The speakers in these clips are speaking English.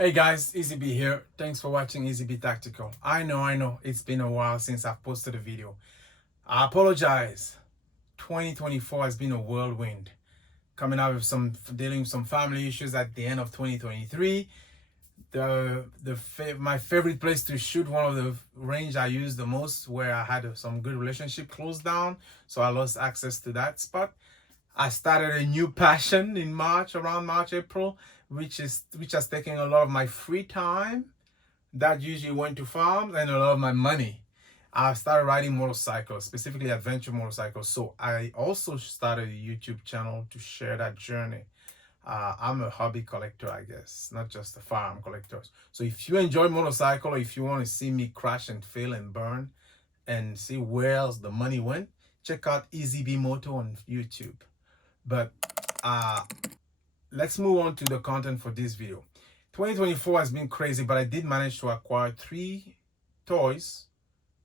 Hey guys, Easy B here. Thanks for watching Easy B Tactical. I know, it's been a while since I've posted a video. I apologize. 2024 has been a whirlwind. Coming out with dealing with some family issues at the end of 2023. My favorite place to shoot, one of the range I use the most, where I had some good relationship, closed down, so I lost access to that spot. I started a new passion in March, around March, April, which has taken a lot of my free time that usually went to farms and a lot of my money. I started riding motorcycles, specifically adventure motorcycles. So I also started a YouTube channel to share that journey. I'm a hobby collector, I guess, not just a farm collector. So if you enjoy motorcycle, or if you want to see me crash and fail and burn and see where else the money went, check out Easy B Moto on YouTube. But let's move on to the content for this video. 2024 has been crazy, but I did manage to acquire 3 toys,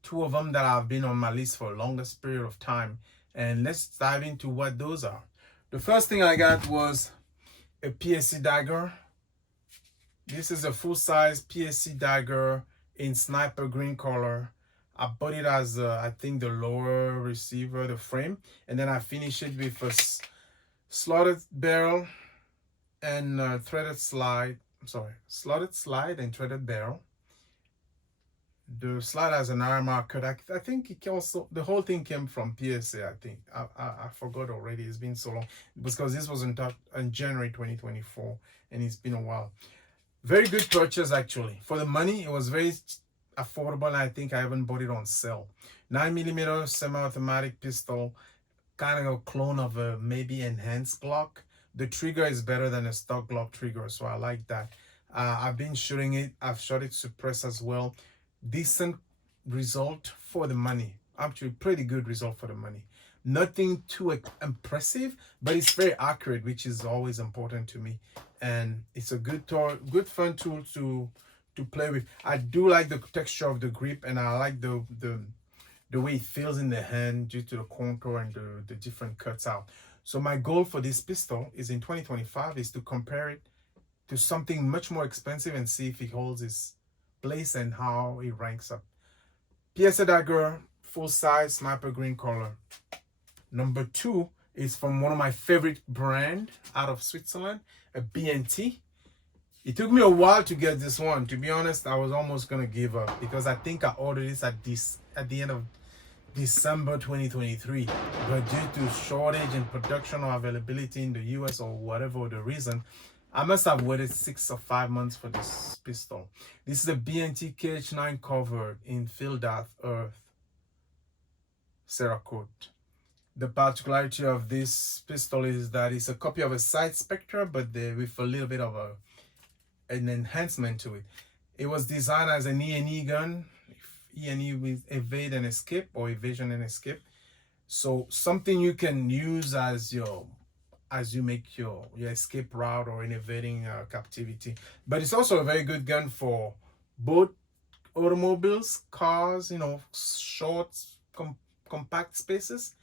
2 of them that have been on my list for the longest period of time. And let's dive into what those are. The first thing I got was a PSC Dagger. This is a full-size PSC Dagger in sniper green color. I bought it as I think the lower receiver, the frame, and then I finished it with a slotted barrel and threaded slide. Slotted slide and threaded barrel. The slide has an RMR cut. I think it also, the whole thing came from PSA. I think I forgot already. It's been so long because this was in January 2024, and it's been a while. Very good purchase actually. For the money, it was very affordable, and I think I haven't bought it on sale. 9mm semi-automatic pistol, kind of a clone of a maybe enhanced Glock. The trigger is better than a stock Glock trigger, so I like that. I've been shooting it. I've shot it suppressed as well. Decent result for the money. Actually, pretty good result for the money. Nothing too impressive, but it's very accurate, which is always important to me. And it's a good toy, good fun tool to play with. I do like the texture of the grip, and I like the way it feels in the hand due to the contour and the different cuts out. So my goal for this pistol is in 2025 is to compare it to something much more expensive and see if it holds its place and how it ranks up. PSC Dagger, full size, sniper green color. Number 2 is from one of my favorite brand out of Switzerland, a BNT. It took me a while to get this one. To be honest, I was almost gonna give up because I think I ordered this at the end of December 2023, but due to shortage in production or availability in the US or whatever the reason, I must have waited 6 or 5 months for this pistol. This is a BNT KH9 covered in Field Earth Cerakote. The particularity of this pistol is that it's a copy of a Side Spectre, but with a little bit of an enhancement to it. It was designed as an E&E gun, E&E with evade and escape, or evasion and escape. So something you can use as you make your escape route or in evading captivity. But it's also a very good gun for both automobiles, cars, short, compact spaces.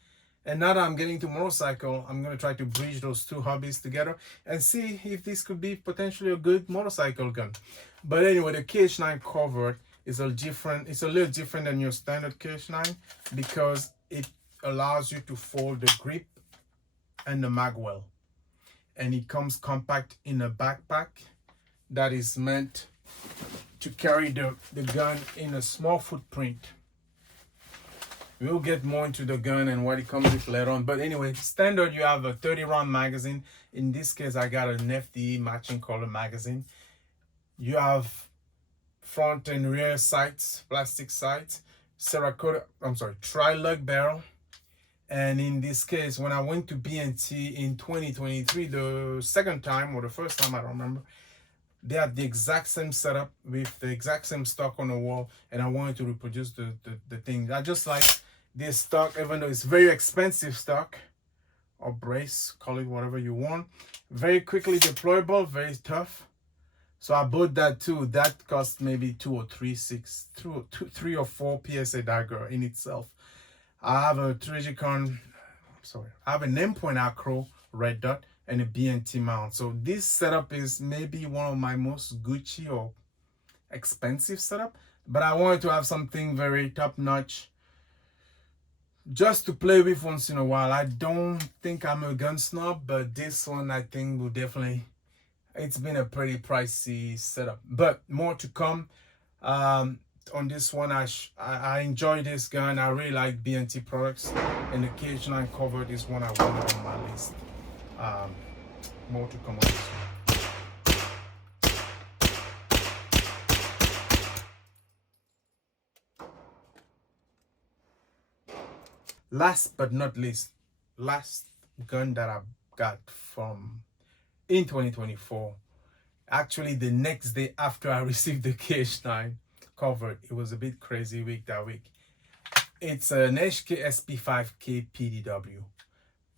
And now that I'm getting to motorcycle, I'm going to try to bridge those 2 hobbies together and see if this could be potentially a good motorcycle gun. But anyway, the KH9 covered is a little different than your standard KH9 because it allows you to fold the grip and the mag well. And it comes compact in a backpack that is meant to carry the gun in a small footprint. We'll get more into the gun and what it comes with later on. But anyway, standard, you have a 30-round magazine. In this case, I got an FDE matching color magazine. You have front and rear sights, plastic sights, tri-lug barrel. And in this case, when I went to BNT in 2023, the second time or the first time, I don't remember, they had the exact same setup with the exact same stock on the wall, and I wanted to reproduce the thing. I just like this stock, even though it's very expensive stock, or brace, call it whatever you want. Very quickly deployable, very tough. So I bought that too. That cost maybe 3 or 4 PSA Dagger in itself. I have a Trigicon, I have an Endpoint Acro red dot, and a BNT mount. So this setup is maybe one of my most Gucci or expensive setup, but I wanted to have something very top notch just to play with once in a while. I don't think I'm a gun snob, but this one I think will definitely, it's been a pretty pricey setup, but more to come. On this one, I enjoy this gun. I really like BNT products, and occasionally I cover this one. I wanted on my list. More to come on this one. Last but not least, last gun that I got from in 2024, actually the next day after I received the KH9 covered. It was a bit crazy week that week. It's an HK SP5K PDW.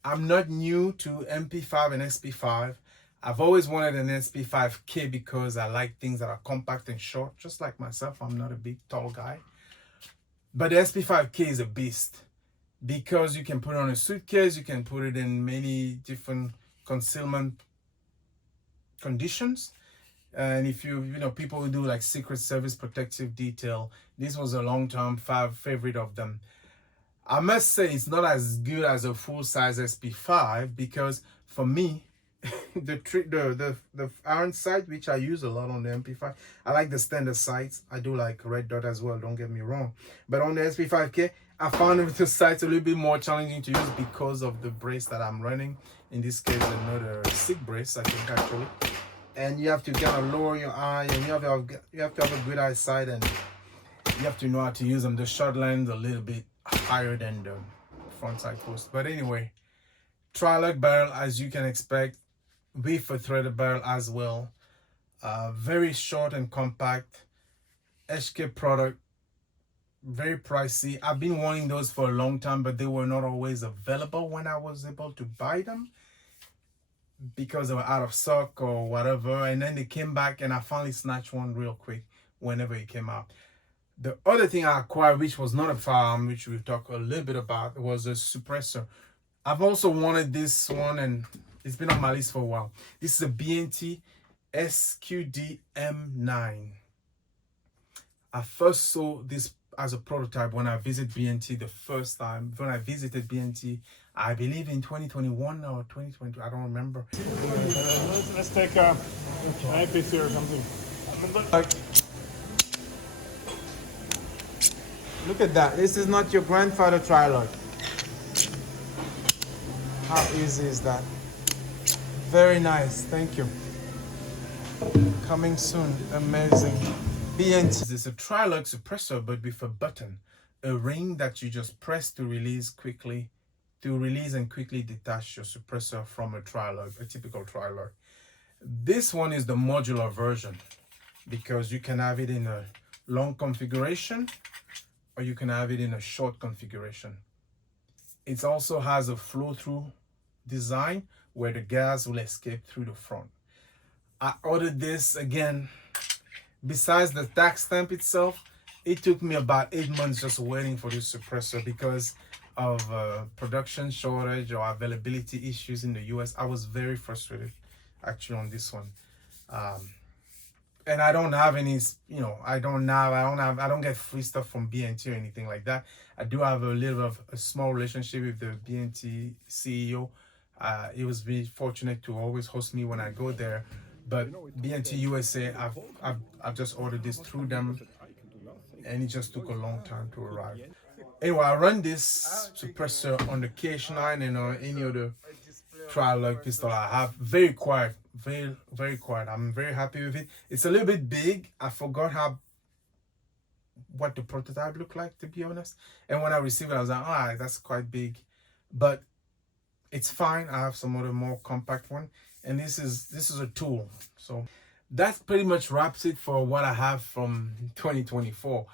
I'm not new to MP5 and SP5. I've always wanted an SP5K because I like things that are compact and short, just like myself. I'm not a big tall guy, but the SP5K is a beast because you can put it on a suitcase, you can put it in many different concealment conditions. And if you know, people who do like Secret Service protective detail, this was a long-term favorite of them. I must say it's not as good as a full-size SP5 because for me, the iron sight, which I use a lot on the MP5, I like the standard sights. I do like red dot as well, don't get me wrong. But on the SP5K, I found the sights a little bit more challenging to use because of the brace that I'm running. In this case, another SIG brace, I think, actually. And you have to kind of lower your eye, and you have to have a good eyesight, and you have to know how to use them. The shot lens a little bit higher than the front side post. But anyway, tri-lug barrel, as you can expect, with a threaded barrel as well. Very short and compact. HK product, very pricey. I've been wanting those for a long time, but they were not always available when I was able to buy them because they were out of stock or whatever. And then they came back and I finally snatched one real quick whenever it came out. The other thing I acquired, which was not a firearm, which we'll talk a little bit about, was a suppressor. I've also wanted this one and it's been on my list for a while. This is a BNT SQD M9. I first saw this as a prototype when I visited BNT the first time. When I visited BNT, I believe in 2021 or 2020, I don't remember. Let's take an APC or something. Look at that. This is not your grandfather tri-lug. How easy is that? Very nice. Thank you. Coming soon. Amazing. BNT. It's a tri-lug suppressor, but with a button, a ring that you just press to release quickly, and quickly detach your suppressor from a tri-lug, a typical tri-lug. This one is the modular version because you can have it in a long configuration or you can have it in a short configuration. It also has a flow-through design where the gas will escape through the front. I ordered this again. Besides the tax stamp itself, it took me about 8 months just waiting for this suppressor because of production shortage or availability issues in the US. I was very frustrated actually on this one. And I don't have any, you know, I don't get free stuff from BNT or anything like that. I do have a little of a small relationship with the BNT CEO. He was very fortunate to always host me when I go there. But BNT USA, I've just ordered this through them, and it just took a long time to arrive. Anyway, I run this suppressor on the KH9 and on any other tri-lug pistol I have. Very quiet, very quiet. I'm very happy with it. It's a little bit big. I forgot what the prototype looked like, to be honest. And when I received it, I was like, ah, that's quite big. But it's fine. I have some other more compact one. And this is a tool. So that pretty much wraps it for what I have from 2024.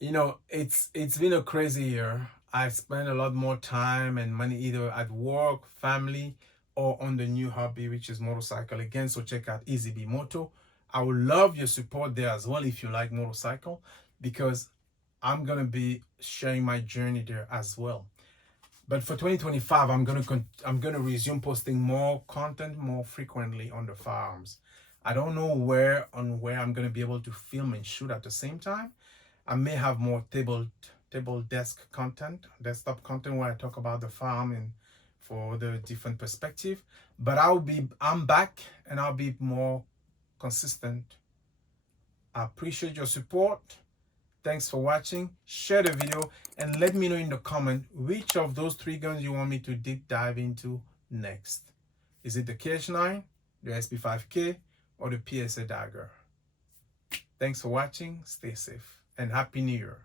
You know, it's been a crazy year. I spent a lot more time and money either at work, family, or on the new hobby, which is motorcycle again. So check out EasyB Moto. I would love your support there as well if you like motorcycle, because I'm gonna be sharing my journey there as well. But for 2025, I'm gonna resume posting more content more frequently on the firearms. I don't know where I'm gonna be able to film and shoot at the same time. I may have more table desk content, desktop content, where I talk about the firearm and for the different perspective. But I'm back and I'll be more consistent. I appreciate your support. Thanks for watching. Share the video and let me know in the comment which of those 3 guns you want me to deep dive into next. Is it the KH9, the SP5K, or the PSC Dagger? Thanks for watching. Stay safe and Happy New Year.